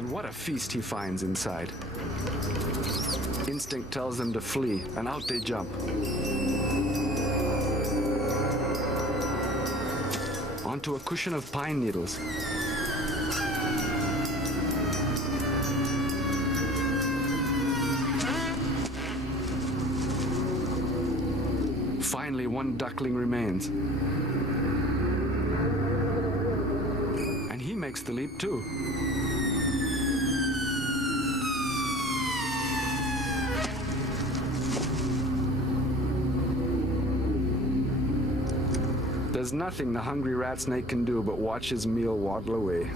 And what a feast he finds inside. Instinct tells them to flee, and out they jump. Onto a cushion of pine needles. Finally, one duckling remains. And he makes the leap too. There's nothing the hungry rat snake can do but watch his meal waddle away.